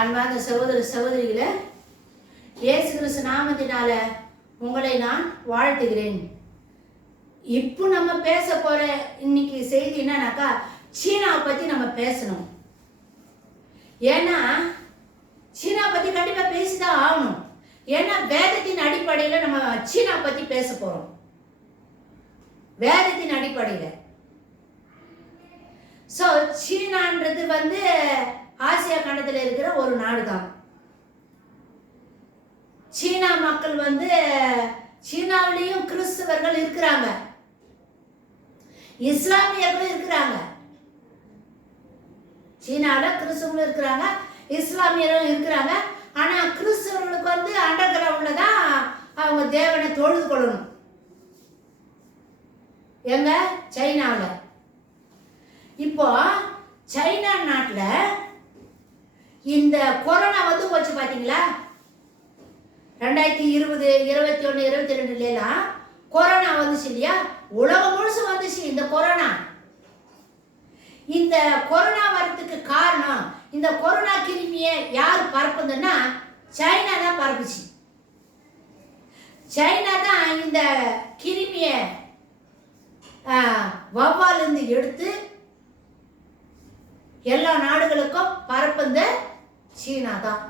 அன்பார்ந்த சகோதர சகோதரிகளே, இயேசு கிறிஸ்து நாமத்தினால உங்களை நான் வாழ்த்துகிறேன். இப்போ நம்ம பேச போற இன்னைக்கு செய்தி என்னன்னாக்கா, சீனாவை பத்தி நம்ம பேசணும். ஏன்னா சீனா பத்தி கண்டிப்பா பேசிதான் ஆகணும். ஏன்னா வேதத்தின் அடிப்படையில் நம்ம சீனா பத்தி பேச போறோம். வேதத்தின் அடிப்படையில் ஸோ சீனான்றது ஆசியா கண்டத்தில் இருக்கிற ஒரு நாடு தான். சீனா மக்கள் சீனாவிலையும் கிறிஸ்தவர்கள் இருக்கிறாங்க, இஸ்லாமியர்களும் இருக்கிறாங்க. சீனாவில் கிறிஸ்தவர்களும் இருக்கிறாங்க, இஸ்லாமியர்களும் இருக்கிறாங்க. ஆனா கிறிஸ்தவர்களுக்கு அண்டர் கிரவுண்ட்ல தான் அவங்க தேவனை தொழுது கொள்ளணும். எங்க சைனாவில் இப்போ சைனா நாட்டில் இந்த கொரோனா போச்சு பாத்தீங்களா? 2020, 21, 22 கொரோனா வந்துச்சு இல்லையா? உலகம் முழுசு வந்துச்சு இந்த கொரோனா. இந்த கொரோனா வரத்துக்கு காரணம், இந்த கொரோனா கிருமியை யார் பரப்புதுன்னா சைனா தான் பரப்புச்சு. சைனா தான் இந்த கிருமியை வவ்வாலிருந்து எடுத்து எல்லா நாடுகளுக்கும் பரப்புந்த சீனா தான்.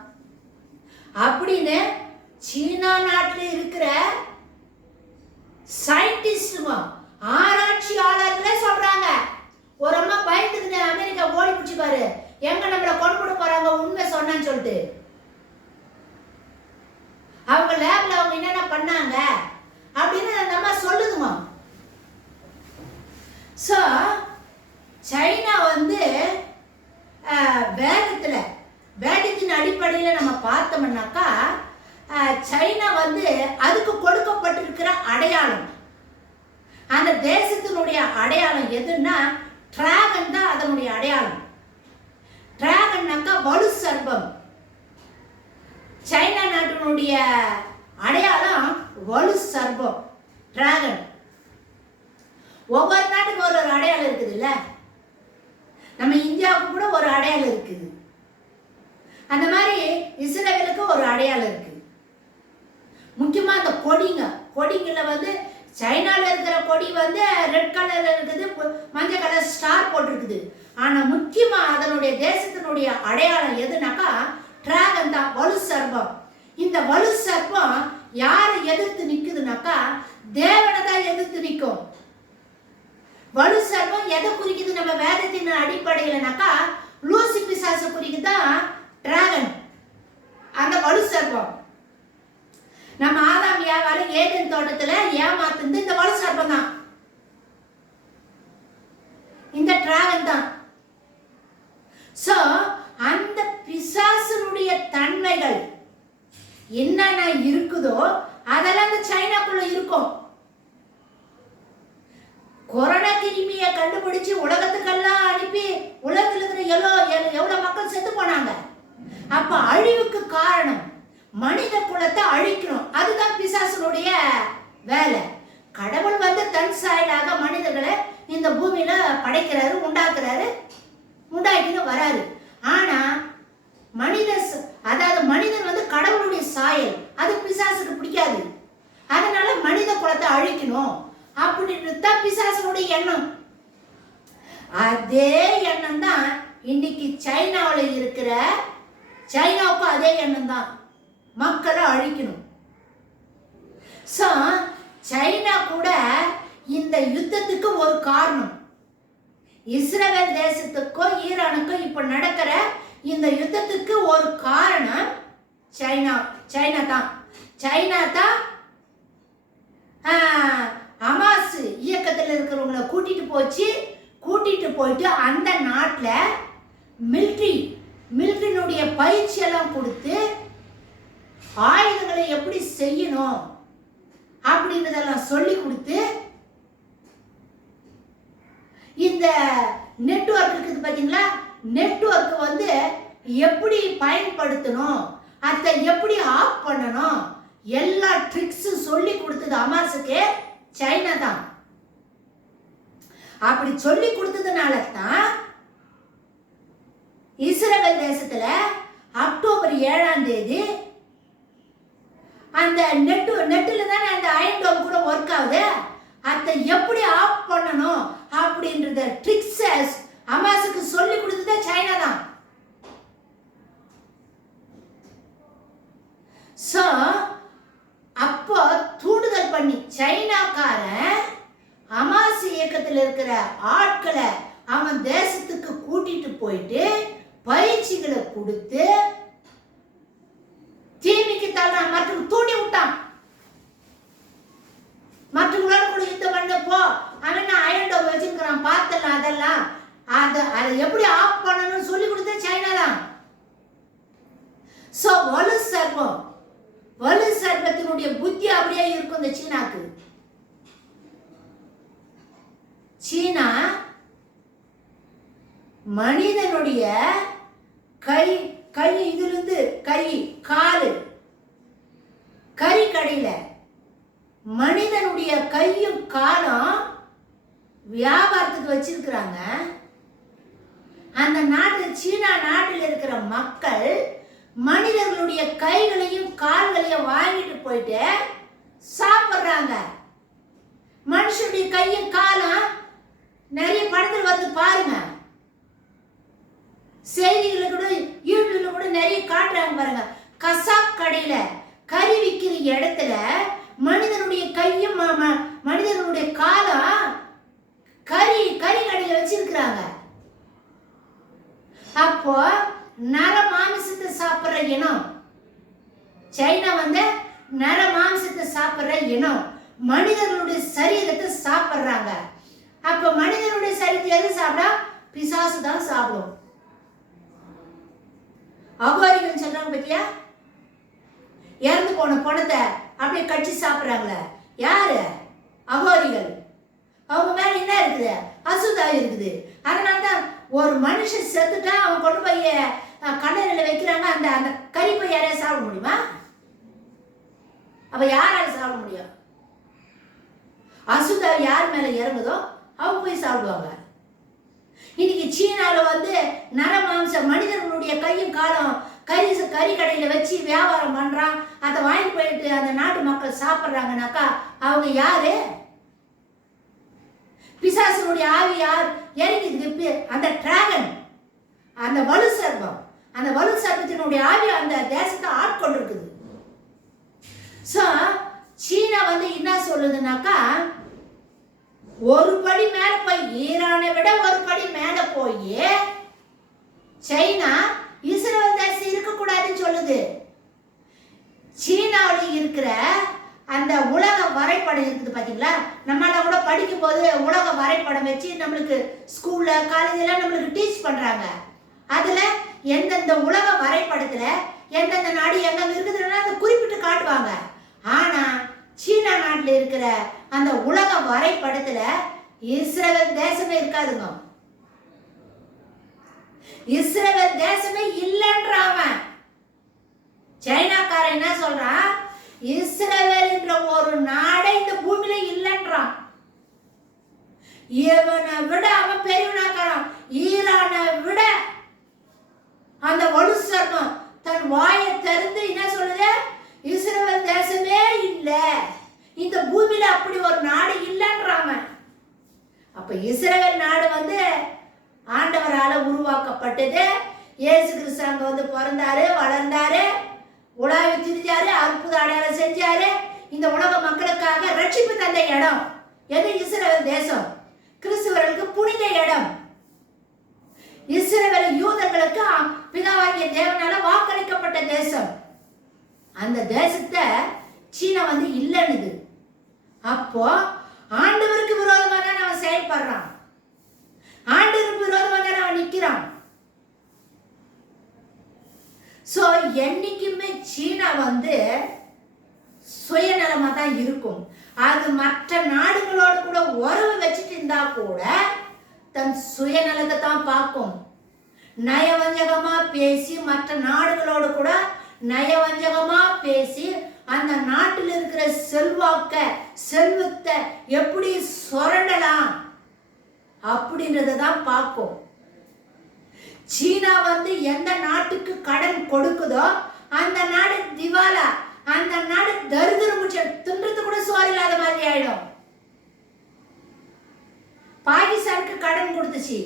அப்படின்னு சீனா நாட்டில் இருக்கிற சயின்டிஸ்டுங்க, ஆராய்ச்சியாளர்களே சொல்றாங்க. ஒரு அம்மா பயந்துக்கிட்டு அமெரிக்கா ஓடி பிடிச்சி பாரு, எங்க நம்மளை கொண்டு போறாங்க உண்மை சொன்னான்னு சொல்லிட்டு. அவங்க லேப்ல அவங்க என்னென்ன பண்ணாங்க அப்படின்னு நம்ம சொல்லுதுங்க. ஸோ சைனா வேதத்தின் அடிப்படையில் நம்ம பார்த்தோம்னாக்கா, சைனா அதுக்கு கொடுக்கப்பட்டிருக்கிற அடையாளம், அந்த தேசத்தினுடைய அடையாளம் எதுன்னா டிராகன் தான் அதனுடைய அடையாளம். டிராகன்னாக்கா வலு சர்ப்பம். சைனா நாட்டினுடைய அடையாளம் வலு சர்ப்பம், டிராகன். ஒவ்வொரு நாட்டுக்கு ஒரு அடையாளம் இருக்குது இல்ல? நம்ம இந்தியாவுக்கு கூட ஒரு அடையாளம் இருக்குது. அந்த மாதிரி இஸ்ரேலுக்கு ஒரு அடையாளம் இருக்கு. முக்கியமா அந்த கொடிங்கள்ல சைனால இருக்கிற கொடி ரெட் கலர்ல இருக்குது, மஞ்சள் கலர் ஸ்டார் போட்டிருக்குது. ஆனா முக்கியமா அதனுடைய தேசத்தினுடைய அடையாளம் எதுனாக்கா டிராகன் தான், வலு சர்ப்பம். இந்த வலு சர்ப்பம் யாரை எதிர்த்து நிக்குதுனாக்கா தேவனை தான் எதிர்த்து நிற்கும். வலு சர்ப்பம் எதை குறிக்குது நம்ம வேதத்தின் அடிப்படையிலனாக்கா லூசி பிசாசு குறிக்குதான் டிராகன், அந்த வலு சர்ப்பம். நம்ம ஆதாம் யாவால ஏதேன் தோட்டத்துல ஏமாத்துந்து இந்த வலு சர்ப்பம் தான், இந்த டிராகன் தான். சோ அந்த பிசாசனுடைய தன்மைகள் என்னென்ன இருக்குதோ அதெல்லாம் இந்த சைனாக்குள்ள இருக்கும். கொரோனா கிருமியை கண்டுபிடிச்சு உலகத்துக்கெல்லாம் அனுப்பி உலகத்தில் இருக்கிற எவ்வளவு மக்கள் செத்து போனாங்க. அப்ப அழிவுக்கு காரணம் மனித குலத்தை அழிக்கணும். அதுதான் பிசாசனுடைய வேலை. கடவுள் தன் சாயலாக மனிதர்களை இந்த பூமியில படைக்கிறாரு, உண்டாக்கின்னு வராரு. ஆனா மனிதன் கடவுளுடைய சாயல், அது பிசாசுக்கு பிடிக்காது. அதனால மனித குலத்தை அழிக்கணும் அப்படின்னு தான் பிசாசனுடைய எண்ணம். அதே எண்ணம் தான் இன்னைக்கு சைனாவில் இருக்கிற, சைனாவுக்கும் அதே எண்ணம் தான், மக்களை அழிக்கணும். ஸோ சைனா கூட இந்த யுத்தத்துக்கு ஒரு காரணம். இஸ்ரேல் தேசத்துக்கும் ஈரானுக்கும் இப்ப நடக்கிற இந்த யுத்தத்துக்கு ஒரு காரணம் சைனா தான். ஹமாஸ் இயக்கத்தில் இருக்கிறவங்களை கூட்டிட்டு போயிட்டு அந்த நாட்டில் மிலிட்டரினுடைய பயிற்சி எல்லாம் கொடுத்து ஆயுதங்களை எப்படி செய்யணும் அப்படின்றதெல்லாம் சொல்லி கொடுத்து, இந்த நெட்வொர்க் இருக்குது பார்த்தீங்களா, நெட்வொர்க் எப்படி பயன்படுத்தணும், அதை எப்படி ஆஃப் பண்ணணும், எல்லா ட்ரிக்ஸும் சொல்லி கொடுத்தது ஹமாஸுக்கு சைனா தான். அப்படி சொல்லி கொடுத்ததுனால தான் இஸ்ரேல் தேசத்துல அப்ப 7 அந்த நெட்டில் தானே அந்த அயன் டோம் கூட ஒர்க் ஆகுது. அதை எப்படி ஆஃப் பண்ணணும் அப்படின்றத ட்ரிக்ஸை ஹமாஸுக்கு சொல்லி கொடுத்ததே சைனா தான். ஸோ அப்போ தூண்டுதல் பண்ணி சைனாக்காரன் ஹமாஸ் இயக்கத்தில் இருக்கிற ஆட்களை அவன் தேசத்துக்கு கூட்டிட்டு போயிட்டு பயிற்சிகளை கொடுத்து தீமைக்கு தள்ளான் மற்றும் தூண்டி விட்டான். மற்றவங்களோட கூட யுத்தம் பண்ண போ, அவன் அயன் டோம் வச்சிருக்கிறான் பார்த்தலாம், அதெல்லாம் அதை எப்படி ஆஃப் பண்ணணும்னு சொல்லி கொடுத்த சைனா தான். ஸோ வலு சர்பத்தினுடைய புத்தி அப்படியே இருக்கும் இந்த சீனாக்கு. சீனா மனிதனுடைய கை இதிலிருந்து கை காலு கறி கடையில மனிதனுடைய கையும் காலும் வியாபாரத்துக்கு வச்சிருக்கிறாங்க. அந்த நாட்டில் சீனா நாட்டில் இருக்கிற மக்கள் மனிதர்களுடைய கைகளையும் கால்களையும் வாங்கிட்டு போயிட்டு சாப்பிட்றாங்க. மனுஷனுடைய கையும் காலும் நிறைய படத்தில் வந்து பாருங்க, செய்திகளை கூட யூடியூப்ல கூட நிறைய காட்டுறாங்க பாருங்க. கசாப் கடையில கறி விற்கிற இடத்துல மனிதனுடைய கையும் மனிதனுடைய காலம் கறி கடையில வச்சிருக்கிறாங்க. அப்போ நர மாமிசத்தை சாப்பிட்ற இனம் சைனா வந்து நர மாமிசத்தை சாப்பிட்ற இனம் மனிதர்களுடைய சரீரத்தை சாப்பிட்றாங்க. அப்ப மனிதனுடைய சரீரத்தை எது சாப்பிடா? பிசாசு தான் சாப்பிடும். அகோரிகள் சொல்றாங்க பத்தியா, இறந்து போன பணத்தை அப்படியே கட்சி சாப்பிட்றாங்களே, யாரு? அகோரிகள். அவங்க மேல என்ன இருக்குது? அசுத்தம் இருக்குது. அதனால்தான் ஒரு மனுஷன் செத்துட்டா அவன் கொண்டு போய் கல்லறையில் வைக்கிறாங்க. அந்த அந்த கறி போய் யாரையா சாப்பிட முடியுமா? அப்ப யாரால சாப்பிட முடியும்? அசுத்தம் யார் மேல இறங்குதோ அவங்க போய் சாப்பிடுவாங்க. இன்னைக்கு சீனாவில் வந்து நரமாம்சம் மனிதர்களுடைய கையும் காலம் கறி கடையில வச்சு வியாபாரம் பண்றான். அதை வாங்கி போயிட்டு அந்த நாட்டு மக்கள் சாப்பிட்றாங்கனாக்கா அவங்க யாரு? பிசாசனுடைய ஆவி யார் இறங்கிது? அந்த டிராகன், அந்த வலு சர்பம், அந்த வலு சர்பத்தினுடைய ஆவி அந்த தேசத்தை ஆட்கொண்டிருக்குது. ஸோ சீனா வந்து என்ன சொல்லுதுனாக்கா, ஒரு படி மேல போய் ஈரானை விட ஒரு படி மேல போய் சைனா இஸ்ரேல் தேசம் இருக்கக்கூடாதுன்னு சொல்லுது. சீனாவில் இருக்கிற அந்த உலக வரைபடம் இருக்குது பாத்தீங்களா, நம்மளால கூட படிக்கும் போது உலக வரைபடம் வச்சு நம்மளுக்கு ஸ்கூல்ல காலேஜ்ல நம்மளுக்கு டீச் பண்றாங்க. அதுல எந்தெந்த உலக வரைபடத்துல எந்தெந்த நாடு எங்க இருக்குதுன்னா அதை குறிப்பிட்டு காட்டுவாங்க. ஆனா சீனா நாட்டில் இருக்கிற அந்த உலக வரைபடத்துல இஸ்ரேல் தேசமே இருக்காதுங்க. இஸ்ரேல் தேசமே இல்லைன்றான். சைனாக்காரன் என்ன சொல்றான்? இஸ்ரேல் என்ற ஒரு நாடே இந்த பூமியில இல்லைன்றான். இவனை விட அவன் பெரியவனாக்காரன். ஈரானை விட அந்த வலு சர்பம் தன் வாயை திறந்து என்ன சொல்லுது? இஸ்ரேல் தேசமே இல்லை, இந்த பூமியில அப்படி ஒரு நாடு இல்லைன்றான். அப்ப இஸ்ரேல் நாடு வந்து ஆண்டவரால உருவாக்கப்பட்டது. இயேசு கிறிஸ்து அங்க வந்து பிறந்தாரு, வளர்ந்தாரு, உலாவி திரிஞ்சாரு, அற்புத அடையாளம் செஞ்சாரு. இந்த உலக மக்களுக்காக ரட்சிப்பு தந்த இடம் எது? இஸ்ரேல் தேசம். கிறிஸ்துவர்களுக்கு புனித இடம். இஸ்ரேல் யூதர்களுக்கு பிதாவாகிய தேவனால வாக்களிக்கப்பட்ட தேசம். அந்த தேசத்தை சீனா வந்து இல்லைன்னுது. அப்போ ஆண்டவருக்கு விரோதமா தான் அவன் செயல்படுறான். ஆண்டவருக்கு விரோதமா தான் அவன் நிக்கிறான். சோ என்னைக்குமே சீனா வந்து சுயநலமா தான் இருக்கும். அது மற்ற நாடுகளோடு கூட உறவு வச்சுட்டு இருந்தா கூட தன் சுயநலத்தை தான் பார்க்கும். நயவஞ்சகமா பேசி மற்ற நாடுகளோடு கூட நயவஞ்சகமா பேசி அந்த நாட்டில் இருக்கிற செல்வத்தை எப்படி சுரண்டலாம் அப்படின்றத தான் பார்க்கும். சீனா வந்து எந்த நாட்டுக்கு கடன் கொடுக்க கொடுக்குதோ அந்த நாடு திவாலா, அந்த நாடு தரித்திரம் முடிச்ச, தின்றது கூட சோறு இல்லாத மாதிரி ஆயிடும். பாகிஸ்தானுக்கு கடன் கொடுத்துச்சு,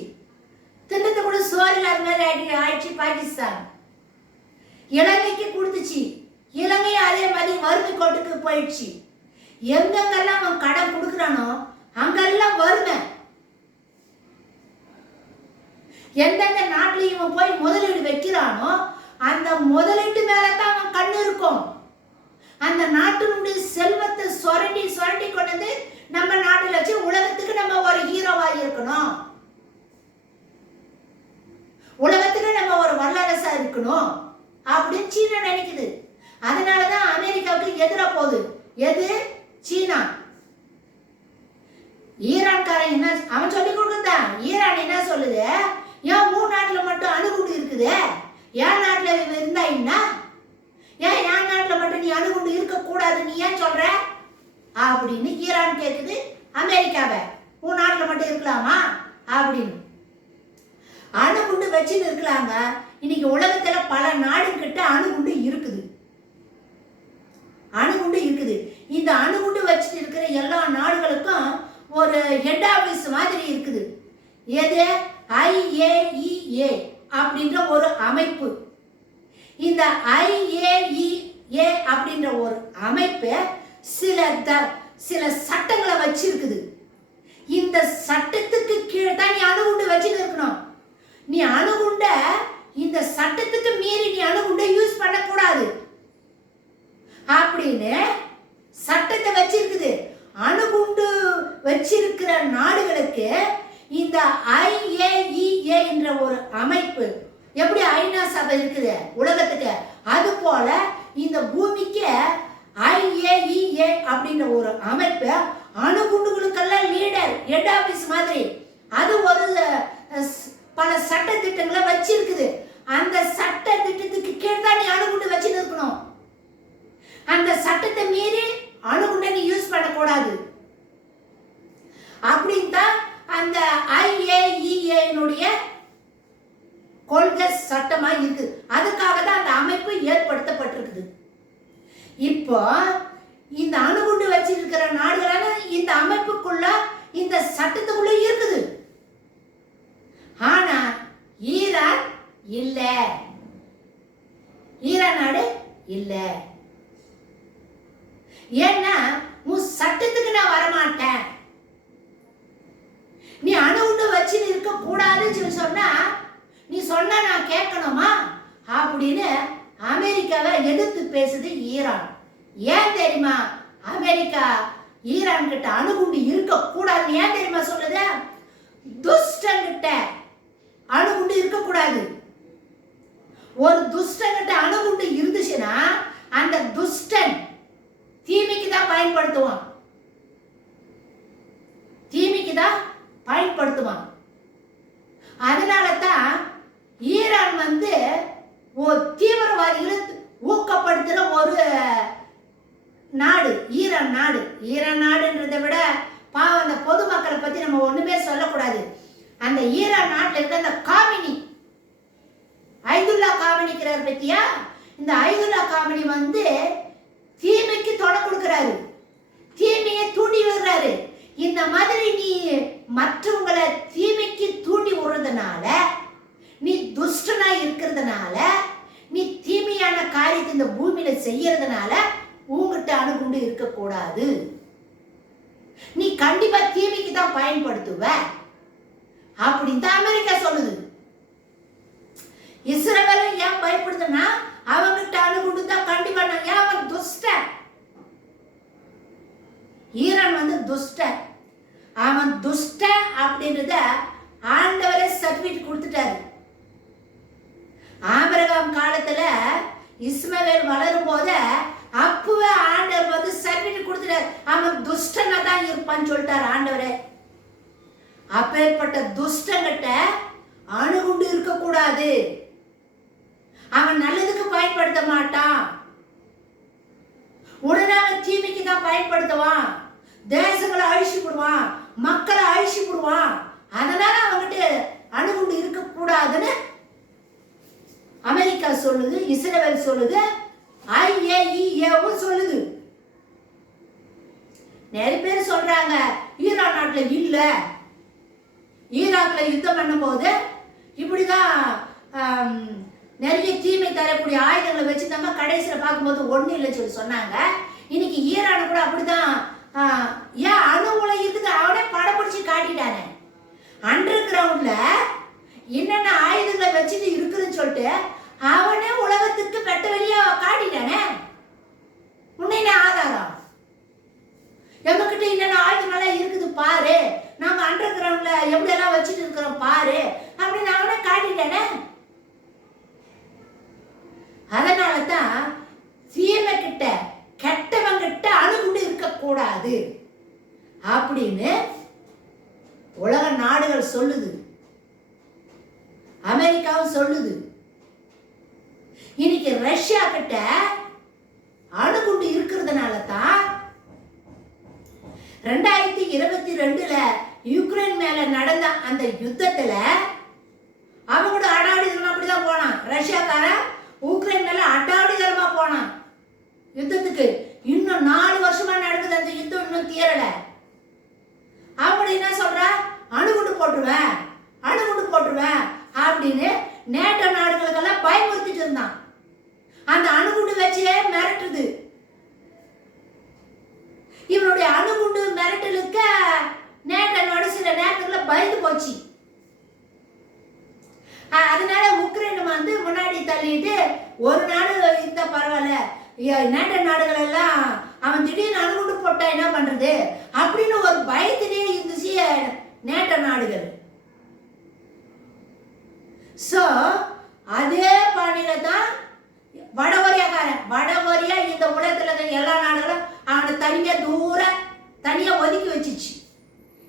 தின்றது கூட சோறு இல்லாத மாதிரி ஆயிடுச்சு பாகிஸ்தான். இலங்கைக்கு கொடுத்துச்சு, இலங்கை அதே மாதிரி வறுமை கோட்டுக்கு போயிடுச்சு. எங்கெங்கெல்லாம் அவன் கடன் கொடுக்குறானோ அங்கெல்லாம் வறுமை. எந்தெந்த நாட்டில் இவன் போய் முதலீடு வைக்கிறானோ அந்த முதலீட்டு மேலதான் அவன் கண்ணு இருக்கும். அந்த நாட்டினுடைய செல்வத்தை சுரண்டி சுரண்டி கொண்டு வந்து நம்ம நாட்டில் வச்சு உலகத்துக்கு நம்ம ஒரு ஹீரோவா இருக்கணும், உலகத்துக்கு நம்ம ஒரு வல்லரசா இருக்கணும் அப்படின்னு சீனா நினைக்குது. அதனாலதான் அமெரிக்காவுக்கு எதிராக போகுது. எது? சீனா. ஈரான்காரன் என்ன அவன் சொல்லி கொடுக்குதான். ஈரான் என்ன சொல்லுது, ஏன் உன் நாட்டுல மட்டும் அணுகுண்டு இருக்குது, என் நாட்டுல இருந்தா என்ன, ஏன் என் நாட்டுல மட்டும் நீ அணுகுண்டு இருக்க கூடாது நீ ஏன் சொல்ற அப்படின்னு ஈரான் கேக்குது அமெரிக்காவை. உன் நாட்டுல மட்டும் இருக்கலாமா அப்படின்னு. அணுகுண்டு வச்சுன்னு இருக்கலாங்க. இன்னைக்கு உலகத்துல பல நாடுகிட்ட அணுகுண்டு இருக்குது, அணுகுண்டு இருக்குது. இந்த அணுகுண்டு வச்சுட்டு இருக்கிற எல்லா நாடுகளுக்கும் ஒரு ஹெட் ஆபீஸ் மாதிரி இருக்குது. எது? IAEA அப்படின்ற ஒரு அமைப்பு. இந்த IAEA அப்படின்ற ஒரு அமைப்பு சில சட்டங்களை வச்சிருக்குது. இந்த சட்டத்துக்கு கீழே தான் நீ அணுகுண்டு வச்சுட்டு இருக்கணும். நீ அணுகுண்ட இந்த சட்டத்துக்கு மீறி நீ அணுகுண்டை யூஸ் பண்ணக்கூடாது அப்படின்னு சட்டத்தை வச்சிருக்குது. அணுகுண்டு வச்சிருக்கிற நாடுகளுக்கு இந்த IAEA என்ற ஒரு அமைப்பு, எப்படி ஐநா சபை இருக்குது உலகத்துக்கு, அது போல இந்த பூமிக்கு IAEA அப்படின்ற ஒரு அமைப்பு அணுகுண்டுகளுக்கெல்லாம் லீடர், ஹெட் ஆபீஸ் மாதிரி. அது ஒரு பல சட்ட திட்டங்களை வச்சிருக்குது. அந்த சட்ட திட்டத்துக்கு கீழே தான் நீ அணுகுண்டு வச்சுட்டு இருக்கணும். அந்த சட்டத்தை மீறி அணுகுண்டை நீ யூஸ் பண்ணக்கூடாது அப்படின்னு தான் அந்த IAEA கொள்கை சட்டமா இருக்கு. அதுக்காக தான் அந்த அமைப்பு ஏற்படுத்தப்பட்டிருக்குது. இப்போ இந்த அணுகுண்டு வச்சிருக்கிற நாடுகளான இந்த அமைப்புக்குள்ள இந்த சட்டத்துக்குள்ள இருக்குது. ஆனா ஈரான் இல்ல, ஈரான் நாடு இல்ல. ஏன்னா உன் சட்டத்துக்கு நான் வரமாட்டேன், நீ அணுகுண்டு வச்சு இருக்க கூடாதுன்னு சொன்னா நீ சொன்னா நான் கேட்கணுமா அப்படின்னு அமெரிக்காவை எதிர்த்து பேசுது ஈரான். ஏன் தெரியுமா? அமெரிக்கா ஈரான் கிட்ட அணுகுண்டு இருக்க கூடாதுன்னு ஏன் தெரியுமா சொல்லுது? துஷ்டங்கிட்ட அணுகுண்டு இருக்க கூடாது. ஒரு துஷ்டங்கிட்ட அணுகுண்டு இருந்துச்சுன்னா அந்த துஷ்டன் தீமைக்கு தான் பயன்படுத்துவான், தீமைக்கு தான் பயன்படுத்துவான். அதனால தான் ஈரான் ஒரு தீவிரவாதிகளை ஊக்கப்படுத்துற ஒரு நாடு ஈரான் நாடு. ஈரான் நாடுன்றதை விட பாவம் அந்த பொதுமக்களை பத்தி நம்ம ஒண்ணுமே சொல்லக்கூடாது. அந்த ஈரான் நாட்டில் இருக்க அந்த காமினி ஐதுல்லா காமினிக்கிறார் பத்தியா, இந்த ஐதுல்லா காமினி தீமைக்கு தொட கொடுக்கிறாரு, தீமையை தூண்டி விடுறாரு. இந்த மாதிரி நீ மற்றவங்களை தீமைக்கு தூண்டி விடுறதுனால, நீ துஷ்டனா இருக்கிறதுனால, நீ தீமையான காரியத்தை இந்த பூமியில செய்யறதுனால உங்ககிட்ட அணுகுண்டு இருக்கக்கூடாது. நீ கண்டிப்பா தீமைக்கு தான் பயன்படுத்துவ அப்படின்னு தான் அமெரிக்கா சொல்லுது. இஸ்ரவேல் ஏன் பயப்படுதுன்னா அவங்கிட்ட அணுகுண்டு தான் கண்டிப்பா. ஏன் அவன் துஷ்ட, ஈரான் துஷ்ட. அவன் துஷ்ட அப்படின்றத ஆண்டவரே சர்டிபிகேட் கொடுத்துட்டாரு. ஆபிரகாம் காலத்துல இஸ்மவேல் வளரும் போத அப்பவே ஆண்டவர் சர்டிபிகேட் கொடுத்துட்டாரு. அவன் துஷ்டனா தான் இருப்பான்னு சொல்லிட்டாரு ஆண்டவரே. அப்பேற்பட்ட துஷ்டங்கிட்ட அணுகுண்டு இருக்க கூடாது. அவன் நல்லதுக்கு பயன்படுத்த மாட்டான், உடனே அவன் தீமைக்கு தான் பயன்படுத்துவான். தேசங்களை அழிச்சு விடுவான், மக்களை அழிச்சு விடுவான். அதனால அவங்கிட்ட அணுகுண்டு இருக்க கூடாதுன்னு அமெரிக்கா சொல்லுது, இஸ்ரேல் சொல்லுது, IAEA-வும் சொல்லுது. நிறைய பேர் சொல்றாங்க ஈரான் நாட்டில் இல்ல, ஈராக்ல யுத்தம் பண்ணும் போது இப்படிதான் நிறைய தீமை தரக்கூடிய ஆயுதங்களை வச்சுதாங்க, கடைசியில் பார்க்கும்போது ஒண்ணு இல்லைன்னு சொல்லி சொன்னாங்க. இன்னைக்கு ஈரான் கூட அப்படிதான். ஏன் அணு உலை இருக்குது, அவனே படம் பிடிச்சி காட்டிட்டானே. அண்டர் கிரவுண்ட்ல என்னென்ன ஆயுதங்களை வச்சுட்டு இருக்குதுன்னு சொல்லிட்டு அவனே உலகத்துக்கு வெட்ட வெளியா காட்டிட்டானே. உன்ன ஆதாரம் எங்ககிட்ட என்னென்ன ஆயுதங்கள்லாம் இருக்குது பாரு, நாங்க அண்டர் கிரவுண்ட்ல எப்படி எல்லாம் வச்சுட்டு இருக்கிறோம் பாரு அப்படின்னு அவனே காட்டிட்டானே. அதனாலதான் தீமை கிட்ட கெட்டவங்கிட்ட அணுகுண்டு இருக்கக்கூடாது அப்படின்னு உலக நாடுகள் சொல்லுது, அமெரிக்காவும் சொல்லுது. இன்னைக்கு ரஷ்யா கிட்ட அணுகுண்டு இருக்கிறதுனால தான் 2022 யுக்ரைன் மேல நடந்த அந்த யுத்தத்துல அவன் கூட அடாவடிதனமா அப்படிதான் போனான். ரஷ்யாக்காரன் உக்ரைன் மேல அடாவடிதனமா போனான் யுத்தத்துக்கு. இன்னும் 4 வருஷமா நடக்குது அந்த யுத்தம், இன்னும் தீரல. அவங்க என்ன சொல்ற, அணுகுண்டு போட்டுருவேன் அணுகுண்டு போட்டுருவேன் அப்படின்னு நேட்டோ நாடுகளுக்கெல்லாம் பயமுறுத்திட்டு இருந்தான். அந்த அணுகுண்டு வச்சே மிரட்டுது. இவனுடைய அணுகுண்டு மிரட்டலுக்கு நேட்டோ நாடு சில நேரத்துல பயந்து போச்சு. அதனால உக்ரைன் வந்து முன்னாடி தள்ளிட்டு ஒரு நாடு இந்த பரவாயில்ல, நேட்டோ நாடுகள் எல்லாம் அவன் திடீர்னு அணுகுண்டு போட்டா என்ன பண்றது அப்படின்னு ஒரு பயத்திலே இருந்துச்சு நேட்டோ நாடுகள். சோ அதே பாணியில தான் வடகொரியா இந்த உலகத்துல எல்லா நாடுகளும் அவனை தனியா ஒதுக்கி வச்சிச்சு.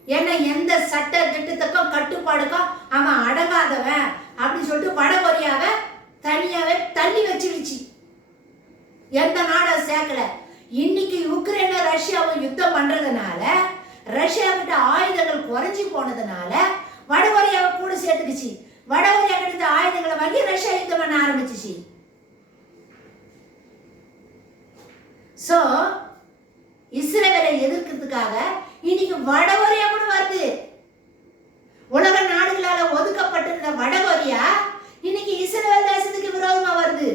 ஏன்னா எந்த சட்ட திட்டத்துக்கும் கட்டுப்பாடுக்கும் அவன் அடங்காதவன் அப்படின்னு சொல்லிட்டு வடகொரியாவை தனியாவே தள்ளி வச்சிருச்சு. எந்த நாட சேர்க்கல. இன்னைக்கு யுக்ரைன் ரஷ்யாவும் யுத்தம் பண்றதுனால, ரஷ்யா கிட்ட ஆயுதங்கள் குறைஞ்சி போனதுனால வடகொரியாவை கூட சேர்த்துக்குச்சு. வடகொரியா கிட்ட ஆயுதங்களை வாங்கி ரஷ்யா யுத்தம் பண்ண ஆரம்பிச்சிச்சு. சோ இஸ்ரேலை எதிர்க்கிறதுக்காக இன்னைக்கு வடகொரியா கூட வருது. உலக நாடுகளால ஒதுக்கப்பட்டிருந்த வடகொரியா இன்னைக்கு இஸ்ரேல் தேசத்துக்கு விரோதமா வருது.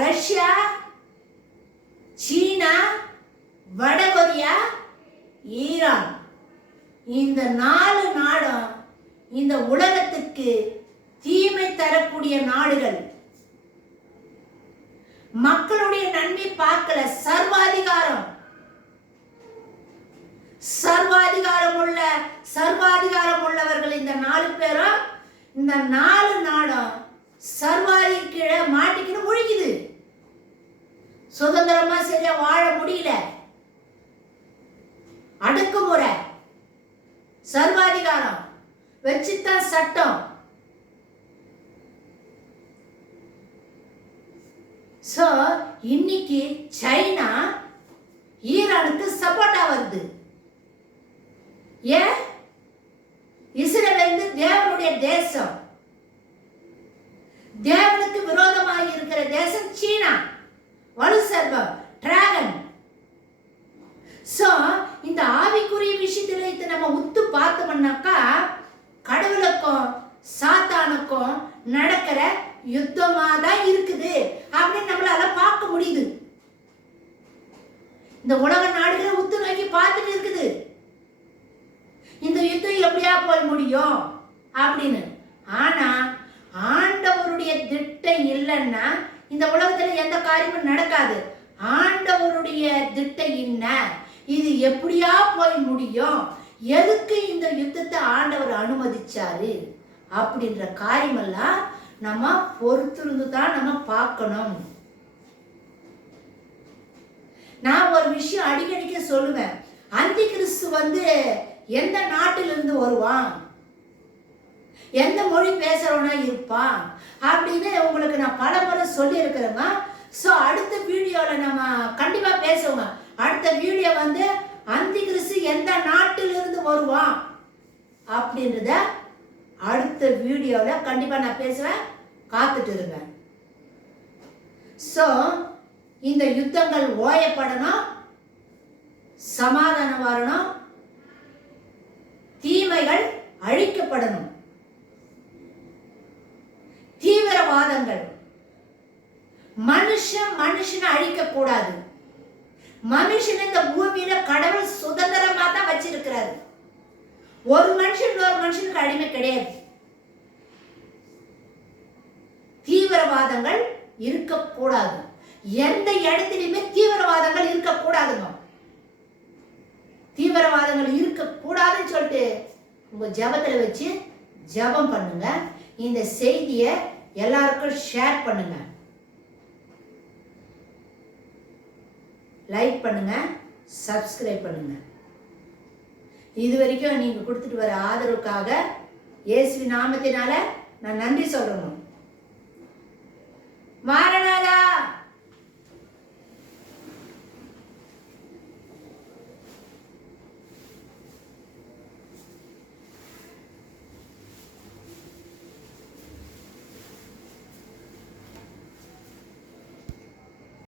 ரஷ்யா, சீனா, வடகொரியா, ஈரான், இந்த 4 நாடும் இந்த உலகத்துக்கு தீமை தரக்கூடிய நாடுகள். மக்களுடைய நன்மை பார்க்கல. சர்வாதிகாரம் உள்ளவர்கள் இந்த 4 பேரும், இந்த 4 நாடும் சர்வாதி கீழே மாட்டிக்கிட்டு ஒழிக்குது. சுதந்திரமா சரியா வாழ முடியல. அடக்குமுறை, சர்வாதிகாரம் வச்சுதான் சட்டம். சோ இன்னைக்கு சைனா ஈரானுக்கு சப்போர்ட்டா வருது. ஏன்? இஸ்ரேல் தேவனுடைய தேசம், தேவனுக்கு விரோதமாக இருக்கிற தேசம் சீனா, வலு சர்பம், டிராகன். சோ இந்த ஆவிக்குரிய விஷயத்துல இதை நம்ம உத்து பார்த்தோம்னாக்கா கடவுளுக்கும் சாத்தானுக்கும் நடக்கிற யுத்தமா தான் இருக்குது அப்படின்னு நம்மளால பார்க்க முடியுது. இந்த உலக நாடுகளை உத்து நோக்கி பார்த்துட்டு இருக்குது இந்த யுத்தம் எப்படியா போய் முடியும் அப்படின்னு. ஆனா ஆண்டவருடைய திட்டம் இல்லைன்னா இந்த உலகத்துல எந்த காரியமும் நடக்காது. ஆண்டவருடைய திட்டம் என்ன, இது எப்படியா போய் முடியும், எதுக்கு இந்த யுத்தத்தை ஆண்டவர் அனுமதிச்சாரு அப்படின்ற காரியமெல்லாம் நம்ம பொறுத்திருந்து தான் நம்ம பார்க்கணும். நான் ஒரு விஷயம் அடிக்கடிக்க சொல்லுவேன், அந்தி கிறிஸ்து எந்த நாட்டிலிருந்து வருவான், எந்த மொழி பேசுறவனா இருப்பான் அப்படின்னு உங்களுக்கு நான் பல முறை சொல்லி இருக்கிறேங்க. ஸோ அடுத்த வீடியோல நம்ம கண்டிப்பா பேசுவோங்க. அடுத்த வீடியோ அந்தி கிறிஸ்து எந்த நாட்டிலிருந்து வருவான் அப்படின்றத அடுத்த வீடியோவில் கண்டிப்பாக நான் பேசுவேன், காத்துட்டு இருங்க. ஸோ இந்த யுத்தங்கள் ஓயப்படணும், சமாதானம் வரணும், தீமைகள் அழிக்கப்படணும். தீவிரவாதங்கள் மனுஷனை அழிக்க கூடாது. மனுஷன் இந்த பூமியில கடவுள் சுதந்திரமா தான் வச்சிருக்கிறாரு. ஒரு மனுஷன் இன்னொரு மனுஷனுக்கு அடிமை கிடையாது. தீவிரவாதங்கள் இருக்கக்கூடாது. எந்த இடத்திலுமே தீவிரவாதங்கள் இருக்கக்கூடாதுங்க. தீவிரவாதங்கள் இருக்கக்கூடாதுன்னு சொல்லிட்டு உங்க ஜபத்துல வச்சு ஜபம் பண்ணுங்க. இந்த செய்தியை எல்லாருக்கும் ஷேர் பண்ணுங்க, லைக் பண்ணுங்க, சப்ஸ்கிரைப் பண்ணுங்க. இது வரைக்கும் நீங்க கொடுத்துட்டு வர ஆதரவுக்காக இயேசுவின் நாமத்தினால நான் நன்றி சொல்றேன். மாரநாதா.